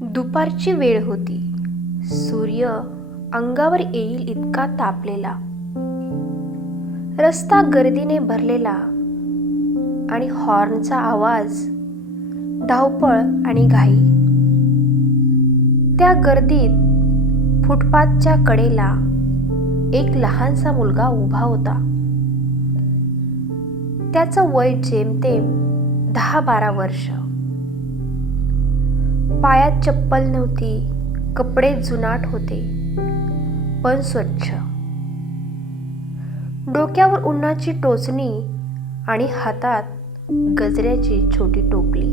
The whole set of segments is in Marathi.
दुपारची वेळ होती. सूर्य अंगावर येईल इतका तापलेला. रस्ता गर्दीने भरलेला आणि हॉर्नचा आवाज, धावपळ आणि घाई. त्या गर्दीत फुटपाथच्या कडेला एक लहानसा मुलगा उभा होता. त्याचं वय जेमतेम 10-12 वर्ष. पायात चप्पल नव्हती, कपडे जुनाट होते पण स्वच्छ. डोक्यावर उन्हाची टोचणी आणि हातात गजऱ्याची छोटी टोपली.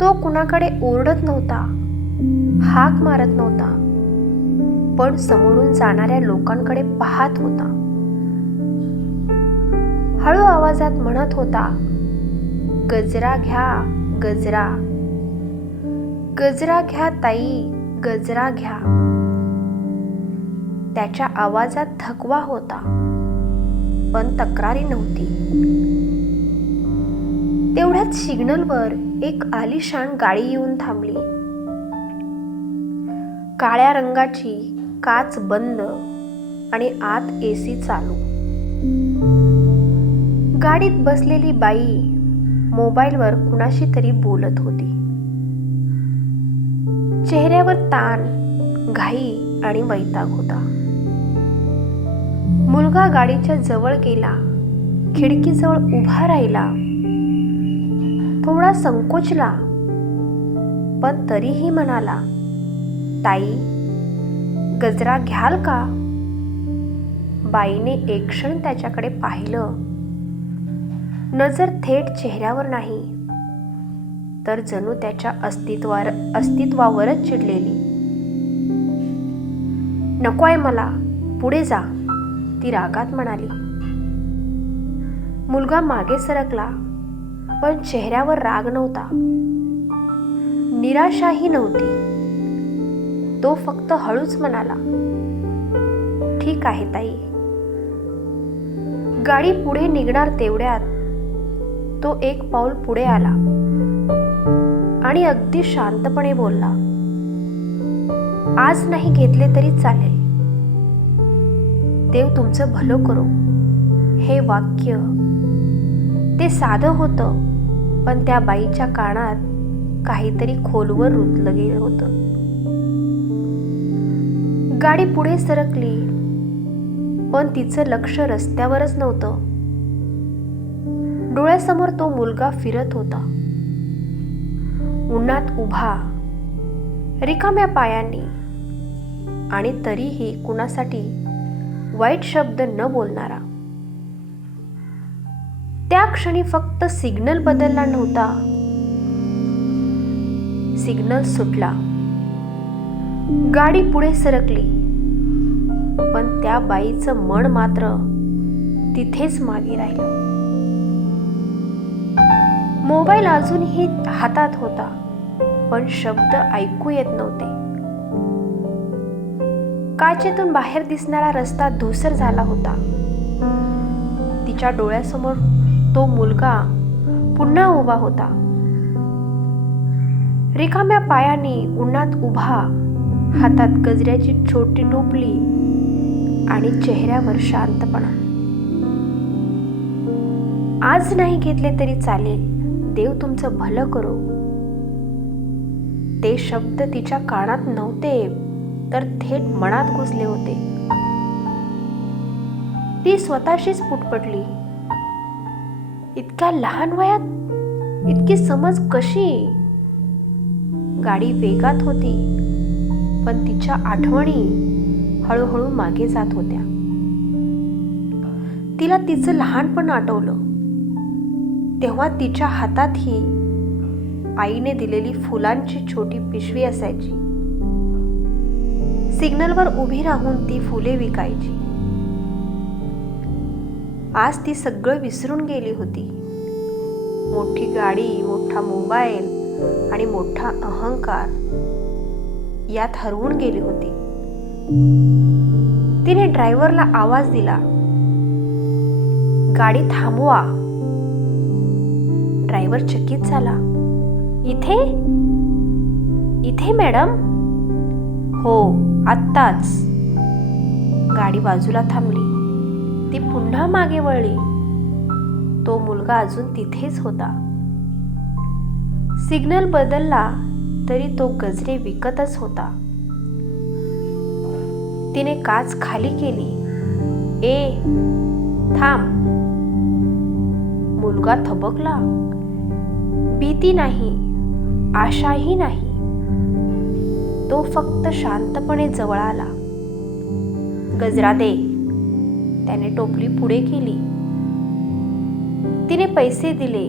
तो कुणाकडे ओरडत नव्हता, हाक मारत नव्हता, पण समोरून जाणाऱ्या लोकांकडे पाहत होता. हळू आवाजात म्हणत होता, गजरा घ्या, गजरा, गजरा घ्या ताई, गजरा घ्या. त्याच्या आवाजात थकवा होता पण तक्रारी नव्हती. तेवढ्यात सिग्नलवर एक आलिशान गाडी येऊन थांबली. काळ्या रंगाची, काच बंद आणि आत AC चालू. गाडीत बसलेली बाई मोबाईलवर कुणाशी तरी बोलत होती. चेहऱ्यावर ताण, घाई आणि वैताग होता. मुलगा गाडीच्या जवळ गेला, खिडकीजवळ उभा राहिला. थोडा संकोचला पण तरीही म्हणाला, ताई, गजरा घ्याल का? बाईने एक क्षण त्याच्याकडे पाहिलं. नजर थेट चेहऱ्यावर नाही तर जणू त्याच्या अस्तित्वावरच चिडलेली. नकोय मला, पुढे जा, ती रागात म्हणाली. मुलगा मागे सरकला पण चेहऱ्यावर राग नव्हता, निराशाही नव्हती. तो फक्त हळूच म्हणाला, ठीक आहे ताई. गाडी पुढे निघणार तेवढ्यात तो एक पाऊल पुढे आला आणि अगदी शांतपणे बोलला, आज नाही घेतले तरी चालेल. देव तुमचं भलं करो. हे वाक्य ते साधं होतं पण त्या बाईच्या कानात काहीतरी खोलवर रुतलं गेलं होतं. गाडी पुढे सरकली पण तिचं लक्ष रस्त्यावरच नव्हतं. डोळ्यासमोर तो मुलगा फिरत होता, उन्हात उभा, रिकाम्या पायांनी, आणि तरीही कुणासाठी वाईट शब्द न बोलणारा. त्या क्षणी फक्त सिग्नल बदलला नव्हता, सिग्नल सुटला. गाडी पुढे सरकली पण त्या बाईचं मन मात्र तिथेच मागे राहिलं. मोबाईल अजूनही हातात होता पण शब्द ऐकू येत नव्हते. काचेतून बाहेर दिसणारा रस्ता धूसर झाला होता. तिच्या डोळ्यासमोर तो मुलगा पुन्हा उभा होता, रिकाम्या पायाने उन्हात उभा, हातात गजऱ्याची छोटी टोपली आणि चेहऱ्यावर शांतपणा. आज नाही घेतले तरी चालेल, देव तुमचं भलं करो. ते शब्द तिच्या कानात नव्हते तर थेट मनात घुसले होते. ती स्वतःशीच पुटपटली, इतक्या लहान वयात इतकी समज कशी? गाडी वेगात होती पण तिच्या आठवणी हळूहळू मागे जात होत्या. तिला तिचं लहानपण आठवलं. तेव्हा तिच्या हातातही आईने दिलेली फुलांची छोटी पिशवी असायची. सिग्नलवर उभी राहून ती फुले विकायची. आज ती सगळं विसरून गेली होती. मोठी गाडी, मोठा मोबाईल आणि मोठा अहंकार यात हरवून गेली होती. तिने ड्रायव्हरला आवाज दिला, गाडी थांबवा. ड्रायव्हर चकित झाला. इथे इथे मॅडम? हो, आत्ताच. गाडी बाजूला थांबली. ती पुन्हा मागे वळली. तो मुलगा अजून तिथेच होता. सिग्नल बदलला तरी तो गजरे विकतच होता. तिने काच खाली केली. ए, थांब. मुलगा थबकला. भीती नाही, आशाही नाही. तो फक्त शांतपणे जवळ आला. गजरा दे. त्याने टोपली पुढे केली. तिने पैसे दिले,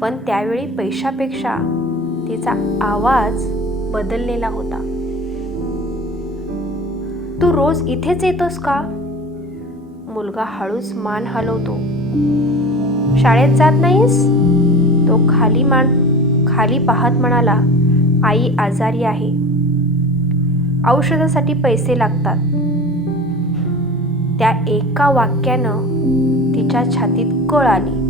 पण त्यावेळी पैशापेक्षा तिचा आवाज बदललेला होता. तू रोज इथेच येतोस का? मुलगा हळूच मान हलवतो. शाळेत जात नाहीस? तो खाली पाहत म्हणाला, आई आजारी आहे. औषधासाठी पैसे लागतात. त्या एका वाक्यानं तिच्या छातीत कळ आली.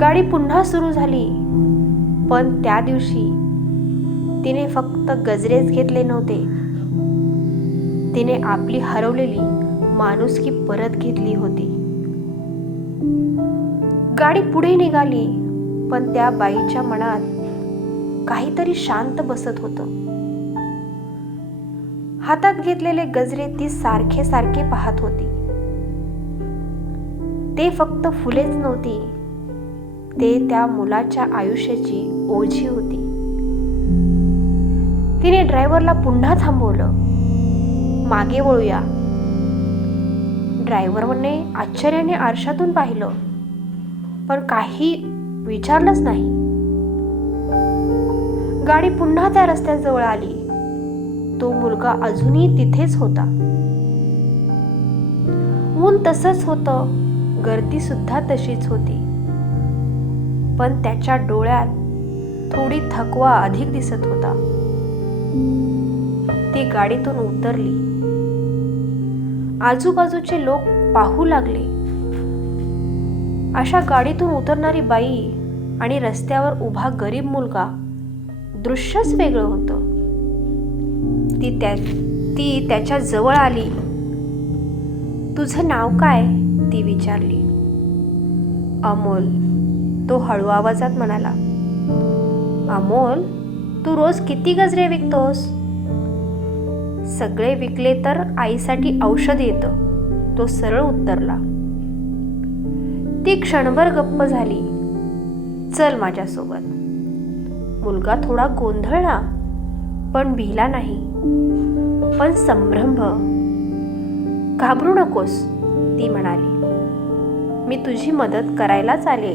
गाडी पुन्हा सुरू झाली, पण त्या दिवशी तिने फक्त गजरेच घेतले नव्हते. तिने आपली हरवलेली माणुसकी परत घेतली होती. गाडी पुढे निघाली, पण त्या बाईच्या मनात काहीतरी शांत बसत होतं. हातात घेतलेले गजरे ती सारखे सारखे पाहत होती. ते फक्त फुलेच नव्हती, ते त्या मुलाच्या आयुष्याची ओझी होती. तिने ड्रायव्हरला पुन्हा थांबवलं. मागे वळूया. ड्रायव्हरने आश्चर्याने आरशातून पाहिलं, पण काही विचारलंच नाही. गाडी पुन्हा त्या रस्त्याजवळ आली. तो मुलगा अजूनही तिथेच होता. ऊन तसंच होतं, गर्दी सुद्धा तशीच होती, पण त्याच्या डोळ्यात थोडी थकवा अधिक दिसत होता. ती गाडीतून उतरली. आजूबाजूचे लोक पाहू लागले. अशा गाडीतून उतरणारी बाई आणि रस्त्यावर उभा गरीब मुलगा, दृश्यच वेगळं होतं. ती त्याच्या जवळ आली. तुझं नाव काय? ती विचारली. अमोल, तो हळू आवाजात म्हणाला. अमोल, तू रोज किती गजरे विकतोस? सगळे विकले तर आईसाठी औषध येतं, तो सरळ उत्तरला. ती क्षणभर गप्प झाली. चल माझ्यासोबत. मुलगा थोडा गोंधळला, पण भिला नाही. पण संभ्रम. घाबरू नकोस, ती म्हणाली. मी तुझी मदत करायलाच आले.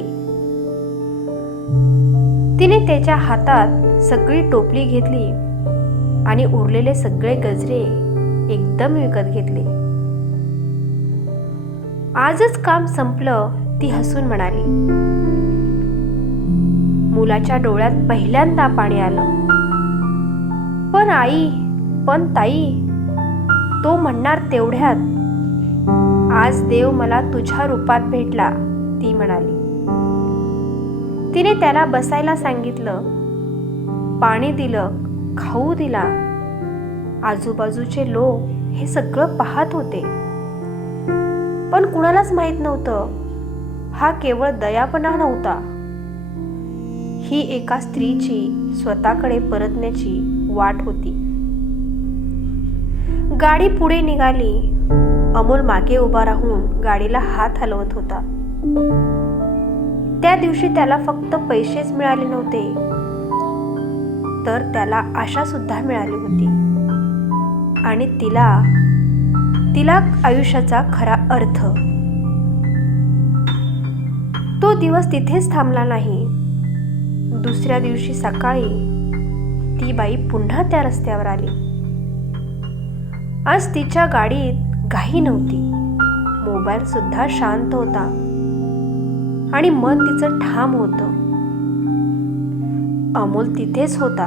तिने त्याच्या हातात सगळी टोपली घेतली आणि उरलेले सगळे गजरे एकदम विकत घेतले. आजच काम संपलं, ती हसून म्हणाली. मुलाच्या डोळ्यात पहिल्यांदा पाणी आलं. पण आई, पण ताई, तो म्हणणार तेवढ्यात, आज देव मला तुझ्या रूपात भेटला, ती म्हणाली. तिने त्याला बसायला सांगितलं, पाणी दिलं, खाऊ दिला. आजूबाजूचे लोक हे सगळं पाहत होते, पण कुणालाच माहित नव्हतं हा केवळ दयापणा नव्हता. ही एका स्त्रीची स्वतःकडे परतण्याची वाट होती. गाडी पुढे निघाली. अमोल मागे उभा राहून गाडीला हात हलवत होता. त्या दिवशी त्याला फक्त पैसेच मिळाले नव्हते, तर त्याला आशा सुद्धा मिळाली होती. आणि तिला आयुष्याचा खरा अर्थ. तो दिवस तिथेच थांबला नाही. दुसऱ्या दिवशी सकाळी ती बाई पुन्हा त्या रस्त्यावर आली. आज तिच्या गाडीत घाई नव्हती. मोबाईल सुद्धा शांत होता आणि मन तिचं ठाम होतं. अमोल तिथेच होता,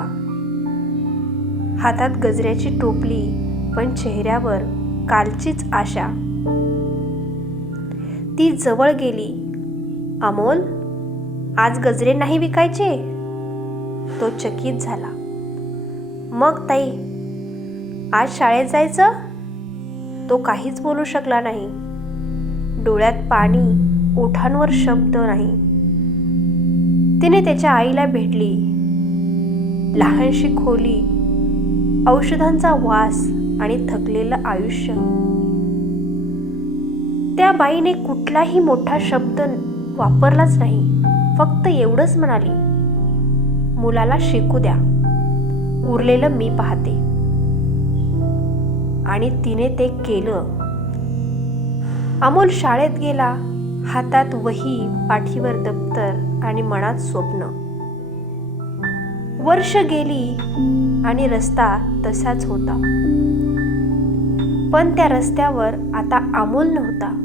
हातात गजऱ्याची टोपली, पण चेहऱ्यावर कालचीच आशा. ती जवळ गेली. अमोल, आज गजरे नाही विकायचे? तो चकित झाला. मग ताई, आज शाळेत जायचं? तो काहीच बोलू शकला नाही. डोळ्यात पाणी, ओठांवर शब्द नाही. तिने त्याच्या आईला भेटली. लहानशी खोली, औषधांचा वास आणि थकलेलं आयुष्य. त्या बाईने कुठलाही मोठा शब्द वापरलाच नाही. फक्त एवढंच म्हणाली, मुलाला शिकू द्या, उरलेलं मी पाहते. आणि तिने ते केलं. अमोल शाळेत गेला, हातात वही, पाठीवर दप्तर आणि मनात स्वप्न. वर्ष गेली आणि रस्ता तसाच होता. पण त्या रस्त्यावर आता अमोल नव्हता.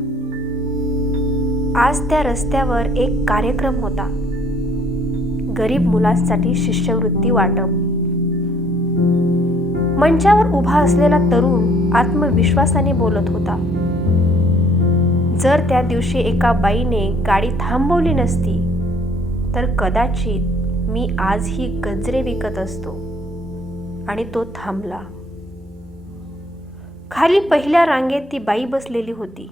आज त्या रस्त्यावर एक कार्यक्रम होता. गरीब मुलांसाठी शिष्यवृत्ती वाटप. मंचावर उभा असलेला तरुण आत्मविश्वासाने बोलत होता. जर त्या दिवशी एका बाईने गाडी थांबवली नसती तर कदाचित मी आजही गजरे विकत असतो. आणि तो थांबला. खाली पहिल्या रांगेत ती बाई बसलेली होती.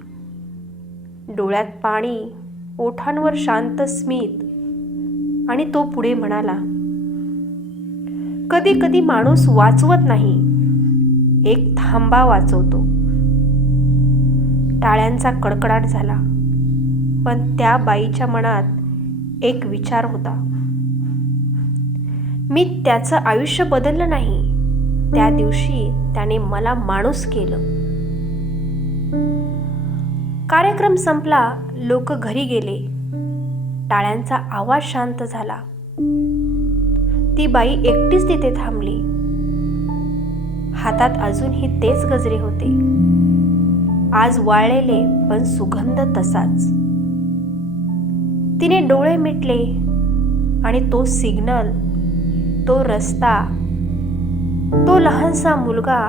डोळ्यात पाणी, ओठांवर शांत स्मित. आणि तो पुढे म्हणाला, कधी कधी माणूस वाचवत नाही, एक थांबा वाचवतो. टाळ्यांचा कडकडाट झाला. पण त्या बाईच्या मनात एक विचार होता. मी त्याचं आयुष्य बदललं नाही, त्या दिवशी त्याने मला माणूस केलं. कार्यक्रम संपला. लोक घरी गेले. टाळ्यांचा आवाज शांत झाला. ती बाई एकटीच तिथे थांबली. हातात अजूनही तेच गजरे होते, आज वाळलेले पण सुगंध तसाच. तिने डोळे मिटले आणि तो सिग्नल, तो रस्ता, तो लहानसा मुलगा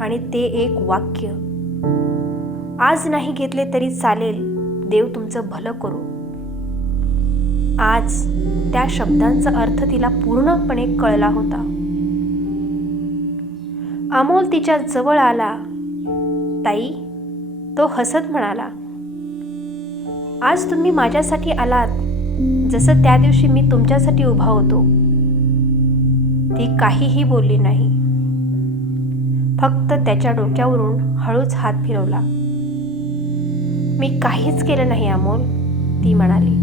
आणि ते एक वाक्य, आज नाही घेतले तरी चालेल, देव तुमचं भलं करू. आज त्या शब्दांचा अर्थ तिला पूर्णपणे कळला होता. अमोल तिच्या जवळ आला. ताई, तो हसत म्हणाला, आज तुम्ही माझ्यासाठी आलात जसं त्या दिवशी मी तुमच्यासाठी उभा होतो. ती काहीही बोलली नाही, फक्त त्याच्या डोक्यावरून हळूच हात फिरवला. मी काहीच केलं नाही अमोल, ती म्हणाली.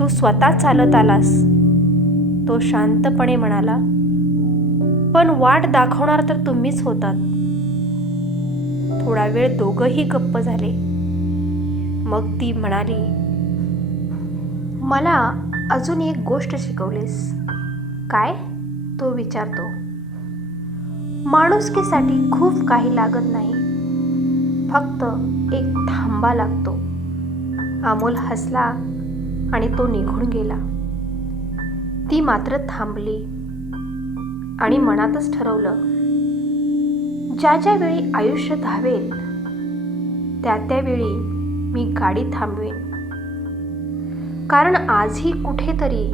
तू स्वतः चालत आलास, तो शांतपणे म्हणाला. पण वाट दाखवणार तर तुम्हीच होतात. थोडा वेळ दोघंही गप्प झाले. मग ती म्हणाली, मला अजून एक गोष्ट शिकवलीस. काय? तो विचारतो. माणुसकीसाठी खूप काही लागत नाही, फक्त एक थांबा लागतो. अमोल हसला आणि तो निघून गेला. ती मात्र थांबली आणि मनातच ठरवलं, ज्या ज्या वेळी आयुष्य धावेल त्या त्यावेळी मी गाडी थांबवेन. कारण आजही कुठेतरी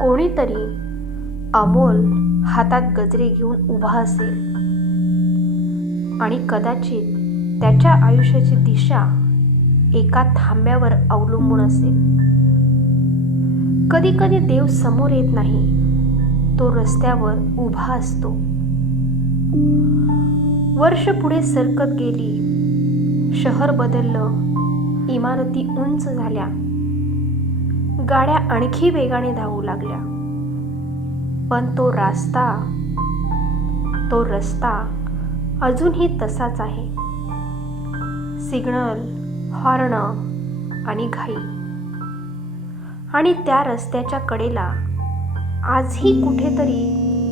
कोणीतरी अमोल हातात गजरे घेऊन उभा असेल आणि कदाचित त्याच्या आयुष्याची दिशा एका थांब्यावर अवलंबून असेल. कधी कधी देव समोर येत नाही, तो रस्त्यावर उभा असतो. वर्ष पुढे सरकत गेली. शहर बदललं, इमारती उंच झाल्या, गाड्या आणखी वेगाने धावू लागल्या. पण तो रस्ता अजूनही तसाच आहे. सिग्नल, हॉर्न आणि घाई. आणि त्या रस्त्याच्या कडेला आजही कुठेतरी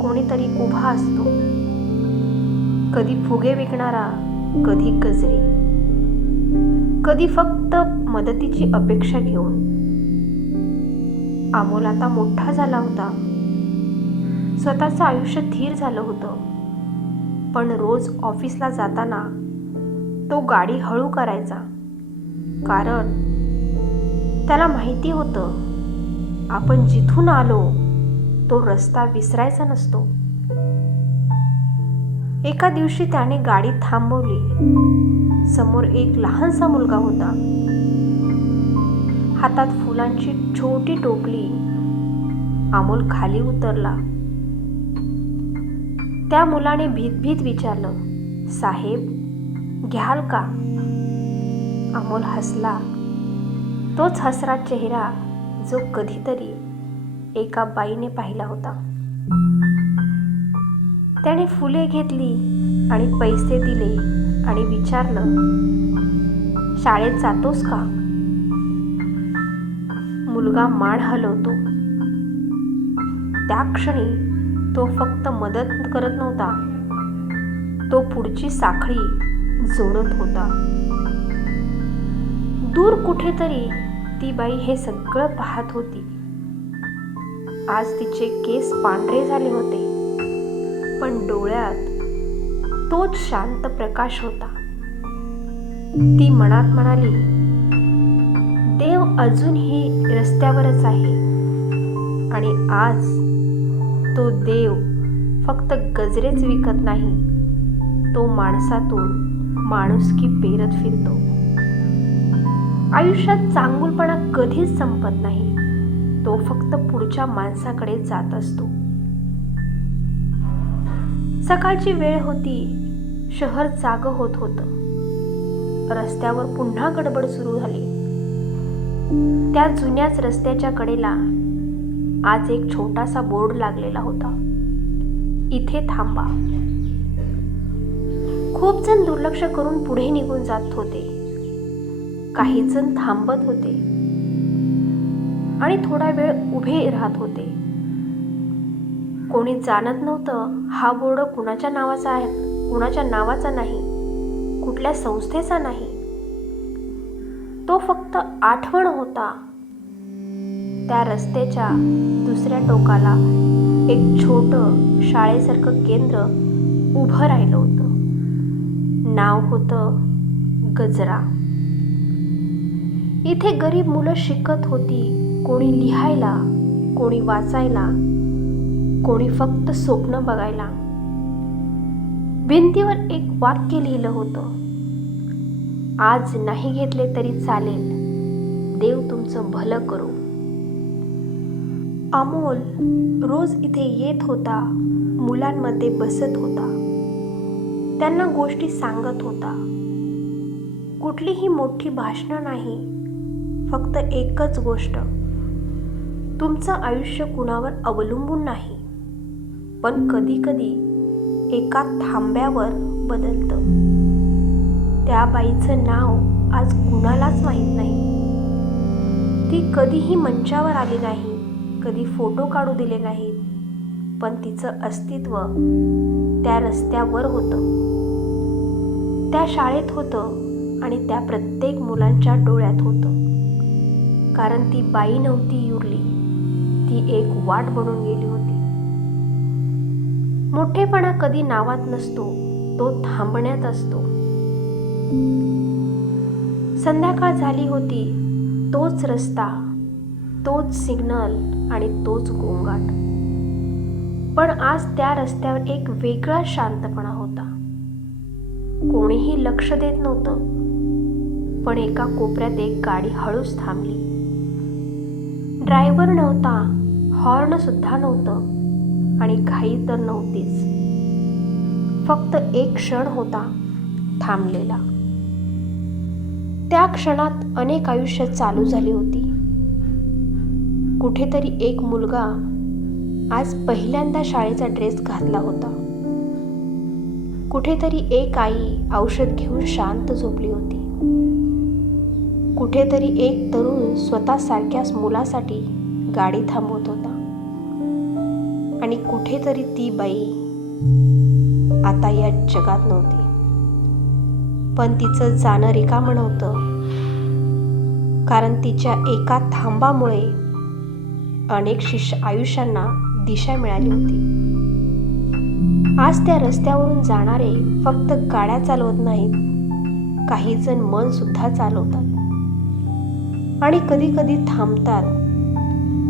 कोणीतरी उभा असतो. कधी फुगे विकणारा, कधी गजरे, कधी फक्त मदतीची अपेक्षा घेऊन. अमोल आता मोठा झाला होता. स्वतःचं आयुष्य स्थिर झालं होतं. पण रोज ऑफिसला जाताना तो गाडी हळू करायचा, कारण त्याला माहिती होतं, आपण जिथून आलो तो रस्ता विसरायचा नसतो. एका दिवशी त्याने गाडी थांबवली. समोर एक लहानसा मुलगा होता. हातात फुलांची छोटी टोपली. अमोल खाली उतरला. त्या मुलाने भीत विचारलं, साहेब घ्याल का? अमोल हसला. तोच हसरा चेहरा जो कधीतरी एका बाईने पाहिला होता. त्याने फुले घेतली आणि पैसे दिले आणि विचारलं, शाळेत जातोस का? मुलगा मान हलवतो. त्या क्षणी तो फक्त मदत करत नव्हता, तो पुढची साखळी जोडत होता. दूर कुठेतरी ती बाई हे सगळं पाहत होती. आज तिचे केस पांढरे झाले होते, पण डोळ्यात तोच शांत प्रकाश होता. ती मनात म्हणाली, देव अजूनही रस्त्यावरच आहे आणि आज तो देव फक्त गजरेच विकत नाही, तो माणसातून माणुसकी पेरत फिरतो. आयुष्यात चांगुलपणा कधीच संपत नाही, तो फक्त पुढच्या माणसाकडे जात असतो. सकाळची वेळ होती. शहर जागं होत होतं. रस्त्यावर पुन्हा गडबड सुरू झाली. त्या जुन्याच रस्त्याच्या कडेला आज एक छोटासा बोर्ड लागलेला होता, इथे थांबा. खूप जण दुर्लक्ष करून पुढे निघून जात होते. काही जण थांबत होते आणि थोडा वेळ उभे राहत होते. कोणी जाणत नव्हतं हा बोर्ड कुणाच्या नावाचा आहे, कुणाच्या नावाचा नाही, कुठल्या संस्थेचा नाही. तो फक्त आठवण होता. त्या रस्त्याच्या दुसऱ्या टोकाला एक छोटं शाळेसारखं केंद्र उभं राहिलं होतं. नाव होतं गजरा. इथे गरीब मुलं शिकत होती. कोणी लिहायला, कोणी वाचायला, कोणी फक्त स्वप्न बघायला. भिंतीवर एक वाक्य लिहिलं होतं, आज नाही घेतले तरी चालेल, देव तुमचं भलं करो. अमोल रोज इथे येत होता, मुलांमध्ये बसत होता, त्यांना गोष्टी सांगत होता. कुठलीही मोठी भाषणं नाही, फक्त एकच गोष्ट, तुमचं आयुष्य कुणावर अवलंबून नाही, पण कधी कधी एका थांब्यावर बदलतं. त्या बाईचं नाव आज कुणालाच माहीत नाही. ती कधीही मंचावर आली नाही, कधी फोटो काढू दिले नाहीत, पण तिचं अस्तित्व त्या रस्त्यावर होतं, त्या शाळेत होतं आणि त्या प्रत्येक मुलांच्या डोळ्यात होतं. कारण ती बाई नव्हती उरली, ती एक वाट बनून गेली होती. मोठेपणा कधी नावात नसतो, तो थांबण्यात असतो. संध्याकाळ झाली होती. तोच रस्ता, तोच सिग्नल आणि तोच गोंगाट. पण आज त्या रस्त्यावर एक वेगळा शांतपणा होता. कोणीही लक्ष देत नव्हतं, पण एका कोपऱ्यात एक गाडी हळूच थांबली. ड्रायव्हर नव्हता, हॉर्न सुद्धा नव्हतं आणि घाई तर नव्हतीच. फक्त एक क्षण होता थांबलेला. त्या क्षणात अनेक आयुष्य चालू झाली होती. कुठेतरी एक मुलगा आज पहिल्यांदा शाळेचा ड्रेस घातला होता. कुठेतरी एक आई औषध घेऊन शांत झोपली होती. कुठेतरी एक तरुण स्वतःसारख्याच मुलासाठी गाडी थांबवत होता. आणि कुठेतरी ती बाई आता या जगात नव्हती, पण तिचं जाणं रिकामं नव्हतं, कारण तिच्या एका थांबामुळे अनेक आयुष्यांना दिशा मिळाली होती. आज त्या रस्त्यावरून जाणारे फक्त गाड्या चालवत नाहीत, काही जण मन सुद्धा चालवतात. आणि कधी कधी थांबतात,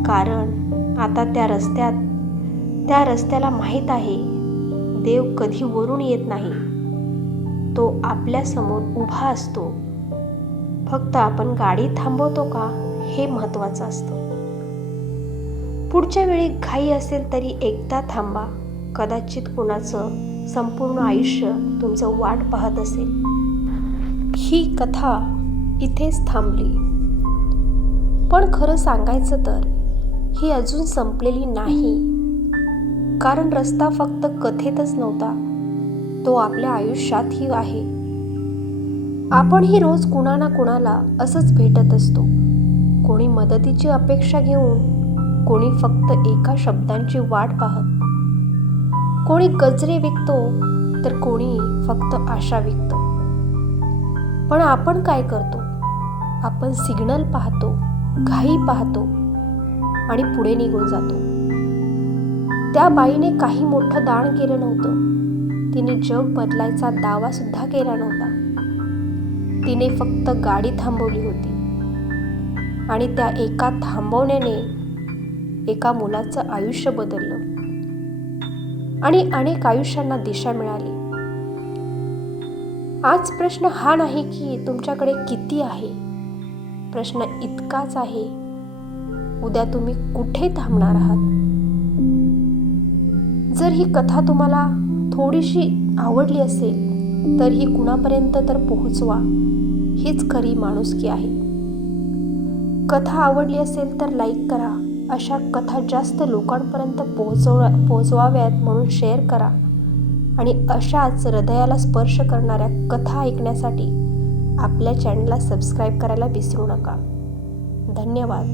कारण आता त्या रस्त्याला माहीत आहे देव कधी वरून येत नाही, तो आपल्या समोर उभा असतो. फक्त आपण गाडी थांबवतो का हे महत्त्वाचं असतं. पुढच्या वेळी घाई असेल तरी एकदा थांबा. कदाचित कुणाचं संपूर्ण आयुष्य तुमचं वाट पाहत असेल. ही कथा इथेच थांबली, पण खरं सांगायचं तर ही अजून संपलेली नाही. कारण रस्ता फक्त कथेतच नव्हता, तो आपल्या आयुष्यातही आहे. आपणही रोज कुणा ना कुणाला असंच भेटत असतो. कोणी मदतीची अपेक्षा घेऊन, कोणी फक्त एका शब्दांची वाट पाहत, कोणी गजरे विकतो तर कोणी फक्त आशा विकतो. पण आपण काय करतो? आपण सिग्नल पाहतो, घाई पाहतो आणि पुढे निघून जातो. त्या बाईने काही मोठं दान केलं नव्हतं. तिने जग बदलायचा दावा सुद्धा केला नव्हता. तिने फक्त गाडी थांबवली होती आणि त्या एका थांबवण्याने एका मुलाचं आयुष्य बदललं आणि अनेक आयुष्यांना दिशा मिळाली. आज प्रश्न हा नाही की तुमच्याकडे किती आहे, प्रश्न इतकाच आहे, उद्या तुम्ही कुठे थांबणार आहात. जर ही कथा तुम्हाला थोडीशी आवडली असेल तर ही कुणापर्यंत तर पोहोचवा. हीच खरी माणुसकी आहे. कथा आवडली असेल तर लाईक करा. अशा कथा जास्त लोकांपर्यंत पोहोचवाव्यात म्हणून शेअर करा. आणि अशाच हृदयाला स्पर्श करणाऱ्या कथा ऐकण्यासाठी आपल्या चॅनलला सबस्क्राईब करायला विसरू नका. धन्यवाद.